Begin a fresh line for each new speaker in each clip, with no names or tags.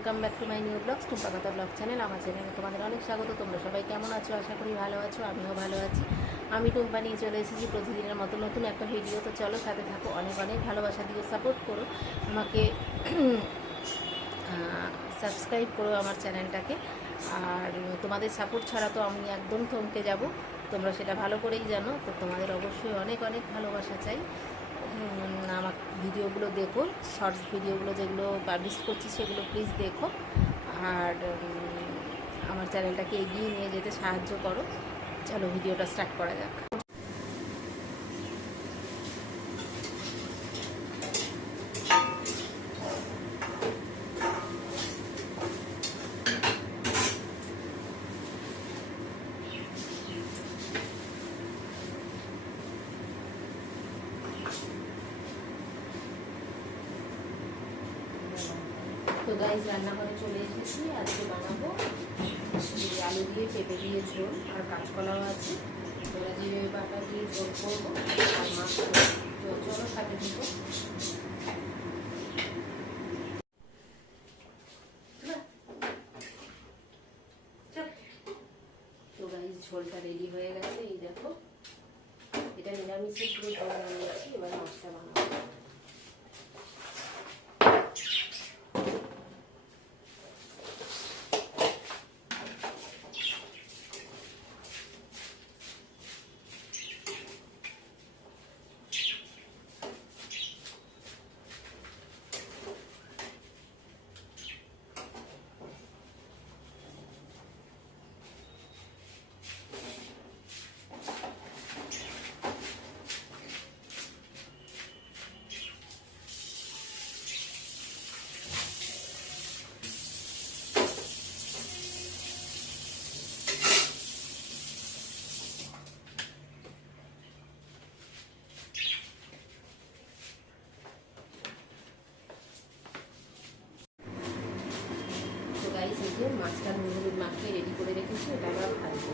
Welcome back to my new blogs, Tumpa কথা blog channel, আমার চ্যানেলে তোমাদের অনেক স্বাগত। তোমরা সবাই কেমন আছো? আশা করি ভালো আছো, আমিও ভালো আছি। আমি টুম্পা নিয়ে চলে এসেছি প্রতিদিনের মতো নতুন একটা ভিডিও। তো চলো সাথে থাকো, অনেক অনেক ভালোবাসা দিয়ে সাপোর্ট করো। আমাকে সাবস্ক্রাইব করো আমার চ্যানেলটাকে। আর তোমাদের সাপোর্ট ছাড়া তো আমি একদম থমকে যাব। তোমরা সেটা ভালো করেই জানো, তো তোমাদের অবশ্যই অনেক অনেক ভালোবাসা চাই। আমার ভিডিওগুলো দেখো শর্টস ভিডিওগুলো যেগুলো পাবলিশ করছি সেগুলো প্লিজ দেখো। আর আমার চ্যানেলটাকে এগিয়ে নিয়ে যেতে সাহায্য করো। চলো, ভিডিওটা স্টার্ট করা যাক। গাইজ রান্নাঘরে চলে এসেছি। আজকে বানাবো আলু দিয়ে পেঁপে দিয়ে ঝোল আর কাঁচকলাও আছে। তোরা যে বাটা দিয়ে ঝোল করব আর মাছ চলো সাথে দিব তো গাইজ ঝোলটা রেডি হয়ে গেছে। এই দেখো, এটা নিরামিষের পুরো ঝোল বানিয়েছি। এবার মাছটা বানাবো তো গাইস এই যে মাছটা নুন হলুদ মাখিয়ে রেডি করে রেখেছি ওটা আবার ভাজবো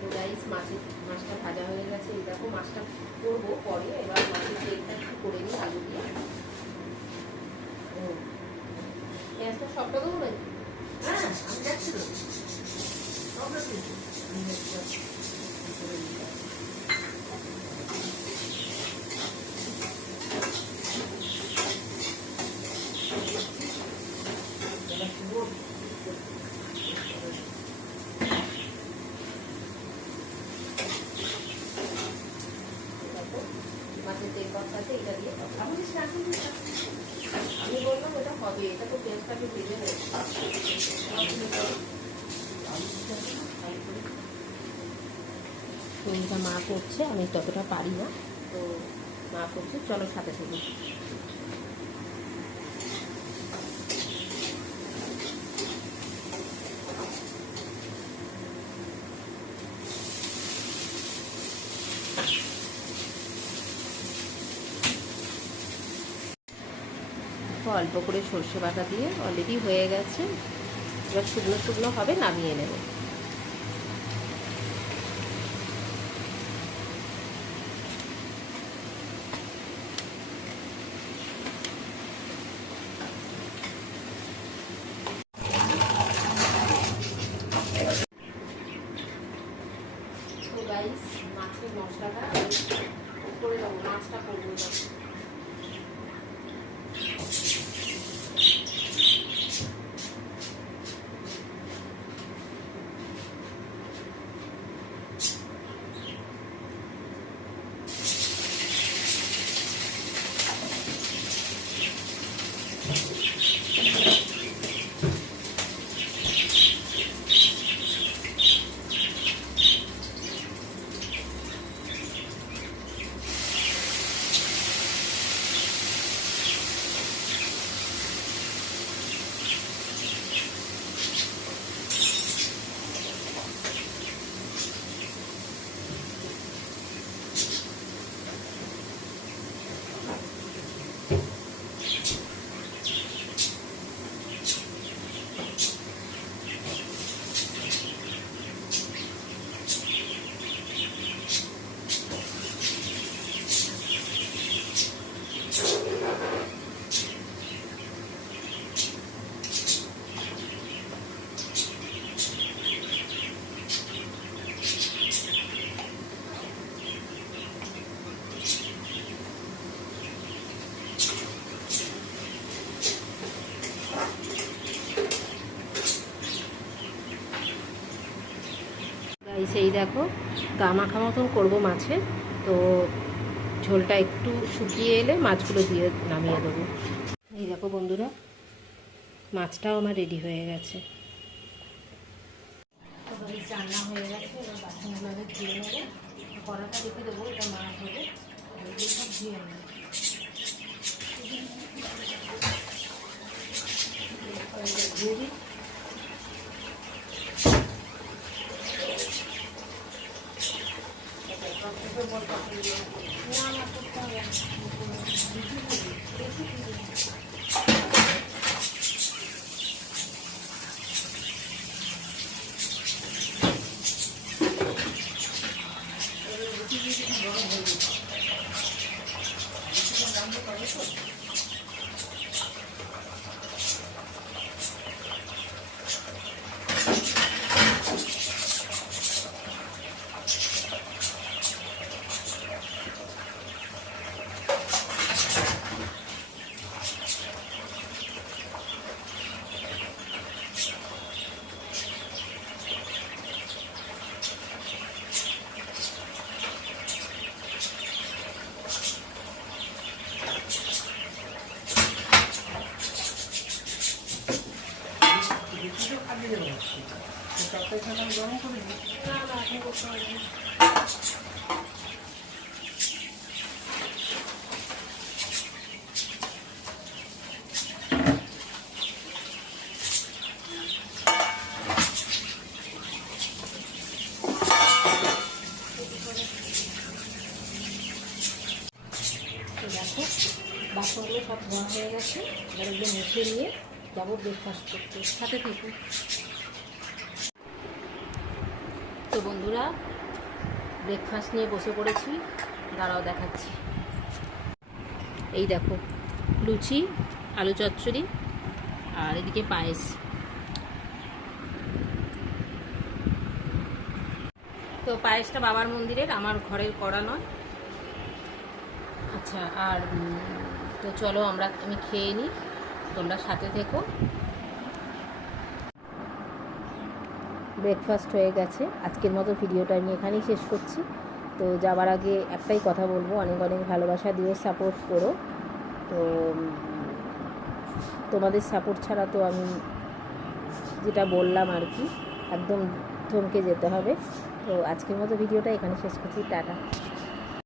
তো গাইস মাছের মাছটা ভাজা হয়ে গেছে এই দেখো মাছটা করব পরে এবার মাছের তেলটা একটু করে নিই আলু দিয়ে ও পেঁয়াজটা সবটা দেবো নাকি হ্যাঁ আমি যাচ্ছি তো সবটা দিচ্ছি আমি যাচ্ছি করে নিতে হবে। এবার শুধু দেখো, মাছের তেল কষাতে এটা দিয়ে কথা বলিস না, এখন বলিস না। আমি বললাম এটা হবে এটা তো পেঁয়াজটাকে ভেজে নেবে তো এটা মা করছে, আমি ততটা পারি না। তো মা করছে, চলো সাথে থেকে। অল্প করে সর্ষে বাটা দিয়ে অলরেডি হয়ে গেছে। এবার শুকনো শুকনো হবে, নামিয়ে নেব। মাছের মশলাটা করে দেবো মাছটা করব এই দেখো গা মাখা মতন করব মাছে, তো ঝোলটা একটু শুকিয়ে এলে মাছগুলো দিয়ে নামিয়ে দেবো। এই দেখো বন্ধুরা, মাছটাও আমার রেডি হয়ে গেছে। রান্না হয়ে গেছে কড়াটা দেবো এটা না। তো দেখো, বাসনগুলো সব ধোয়া হয়ে গেছে এবার এগুলো মুছে নিয়ে যাব ব্রেকফাস্ট করতে সাথে থেকে তো বন্ধুরা ব্রেকফাস্ট নিয়ে বসে পড়েছি। দাঁড়াও দেখাচ্ছি। এই দেখো, লুচি, আলু চচ্চড়ি, আর এদিকে পায়েস। তো পায়েসটা বাবার মন্দিরের, আমার ঘরের করা নয়। আচ্ছা আর তো চলো আমরা, আমি খেয়ে নিই। তোমরা সাথে থেকো। ব্রেকফাস্ট হয়ে গেছে। আজকের মতো ভিডিওটা আমি এখানেই শেষ করছি। তো যাবার আগে একটাই কথা বলব, অনেক অনেক ভালোবাসা দিয়ে সাপোর্ট করো। তো, তোমাদের সাপোর্ট ছাড়া তো আমি যেটা বললাম আর কি, একদম থমকে যেতে হবে। তো আজকের মতো ভিডিওটা এখানে শেষ করছি। টাটা।